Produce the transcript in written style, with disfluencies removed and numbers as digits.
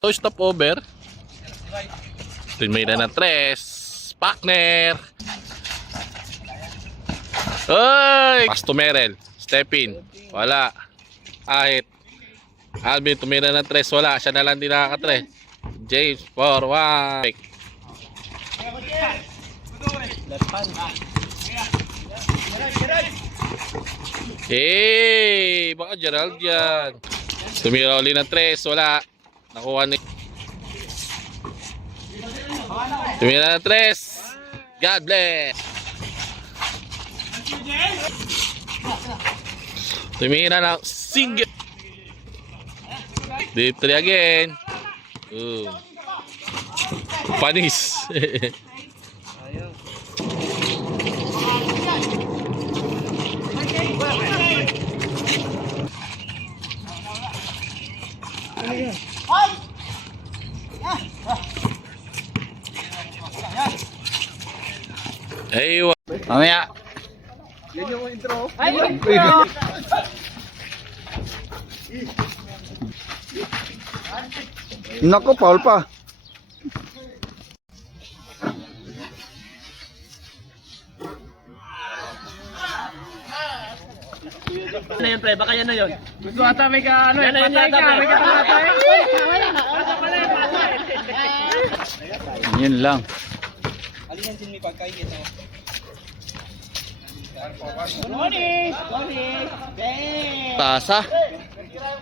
So, stop over. Tumira na 3. Partner. Ay! Pass to Merel. Step in. Wala. Ahit. Alvin tumira na 3. Wala. Siya na lang din nakaka-3. James for 1. Hey! Baka Gerald yan. Tumira ulit na 3. Wala. Nakuha ni. Tumira na 3. God bless. Tumira na single. Deep 3 again. Panis. Aywa. Mamaya. Yan yung intro. Ay, intro! Nako, Paul pa. Ano yun, pre? Baka yan na yun. Gusto ata may ka, ano, Yan na yun patay yata, ka, pre. may kapatay. Yun lang. Morning! Morning! Tasa.